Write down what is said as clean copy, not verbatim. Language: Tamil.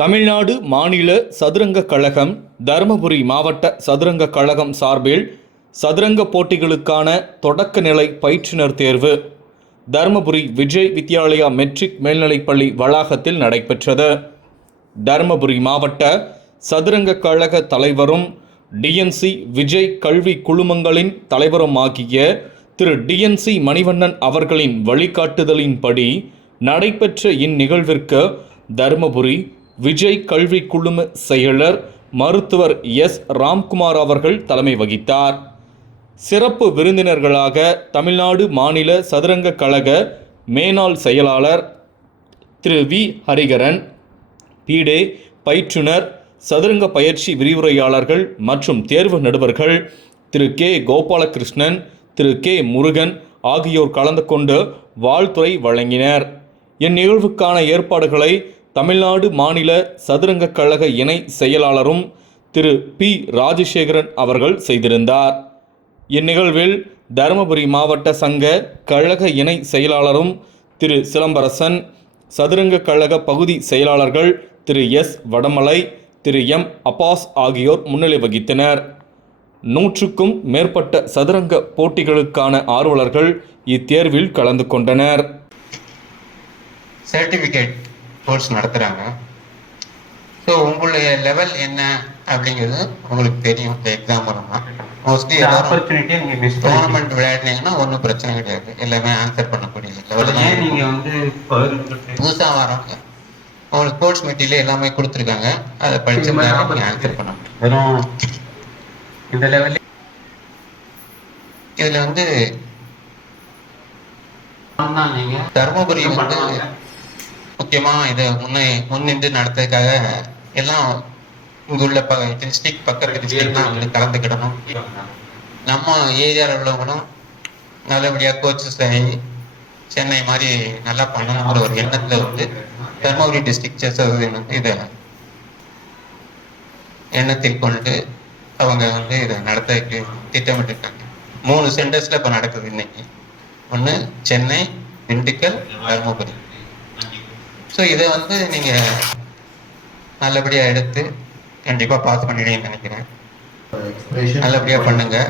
தமிழ்நாடு மாநில சதுரங்க கழகம் தருமபுரி மாவட்ட சதுரங்க கழகம் சார்பில் சதுரங்க போட்டிகளுக்கான தொடக்க நிலை பயிற்றுனர் தேர்வு தருமபுரி விஜய் வித்யாலயா மெட்ரிக் மேல்நிலைப்பள்ளி வளாகத்தில் நடைபெற்றது. தருமபுரி மாவட்ட சதுரங்க கழக தலைவரும் டிஎன்சி விஜய் கல்வி குழுமங்களின் தலைவருமாகிய திரு டிஎன்சி மணிவண்ணன் அவர்களின் வழிகாட்டுதலின்படி நடைபெற்ற இந்நிகழ்விற்கு தருமபுரி விஜய் கல்வி குழும செயலர் மருத்துவர் எஸ் ராம்குமார் அவர்கள் தலைமை வகித்தார். சிறப்பு விருந்தினர்களாக தமிழ்நாடு மாநில சதுரங்க கழக மேனாள் செயலாளர் திரு வி ஹரிகரன், பீடே பயிற்றுனர், சதுரங்க பயிற்சி விரிவுரையாளர்கள் மற்றும் தேர்வு நடுவர்கள் திரு கே கோபாலகிருஷ்ணன், திரு கே முருகன் ஆகியோர் கலந்து கொண்டு வாழ்த்துரை வழங்கினர். இந்நிகழ்வுக்கான ஏற்பாடுகளை தமிழ்நாடு மாநில சதுரங்க கழக இணை செயலாளரும் திரு பி ராஜசேகரன் அவர்கள் செய்திருந்தார். இந்நிகழ்வில் தருமபுரி மாவட்ட சங்க கழக இணை செயலாளரும் திரு சிலம்பரசன், சதுரங்க கழக பகுதி செயலாளர்கள் திரு எஸ் வடமலை, திரு எம் அப்பாஸ் ஆகியோர் முன்னிலை வகித்தனர். 100க்கும் மேற்பட்ட சதுரங்க போட்டிகளுக்கான ஆர்வலர்கள் இத்தேர்வில் கலந்து கொண்டனர். சர்டிஃபிகேட் கோர்ஸ் நடத்துகிறாங்க. ஸோ உங்களுடைய லெவல் என்ன அப்படிங்கிறது உங்களுக்கு தெரியும். இந்த எக்ஸாம் மூலமாக மோஸ்ட்லி டோர்னமெண்ட் விளையாடினீங்கன்னா ஒன்றும் பிரச்சனை கிடையாது, எல்லாமே ஆன்சர் பண்ணக்கூடிய லெவலில். நீங்கள் வந்து புதுசாக வரவங்க உங்களுக்கு ஸ்போர்ட்ஸ் மெட்டீரியல் எல்லாமே கொடுத்துருக்காங்க, அதை படித்து நீங்கள் ஆன்சர் பண்ண முடியும். வெறும் இந்த லெவலில் இதில் வந்து நீங்கள் தருமபுரி வந்து முக்கியமாக இதை முன்னின்று நடத்துறதுக்காக எல்லாம் இங்கே உள்ள டிஸ்ட்ரிக்ட் பக்கத்து டிஸ்ட்ரிக்ட்லாம் வந்து கலந்துக்கிடணும். நம்ம ஏரியாவில் உள்ளவங்களும் நல்லபடியாக கோச்சஸ் ஆகி சென்னை மாதிரி நல்லா பண்ணணுங்கிற ஒரு எண்ணத்தில் வந்து தருமபுரி டிஸ்ட்ரிக்ட் செஸ் அசோசியேஷன் வந்து இதை எண்ணத்தில் கொண்டு அவங்க வந்து இதை நடத்த திட்டமிட்டிருக்காங்க. 3 சென்டர்ஸில் இப்போ நடக்குது இன்னைக்கு. ஒன்று சென்னை, திண்டுக்கல், தருமபுரி. ஸோ இதை வந்து நீங்கள் நல்லபடியாக எடுத்து கண்டிப்பாக பாஸ் பண்ணிடுவீங்கன்னு நினைக்கிறேன். நல்லபடியாக பண்ணுங்கள்.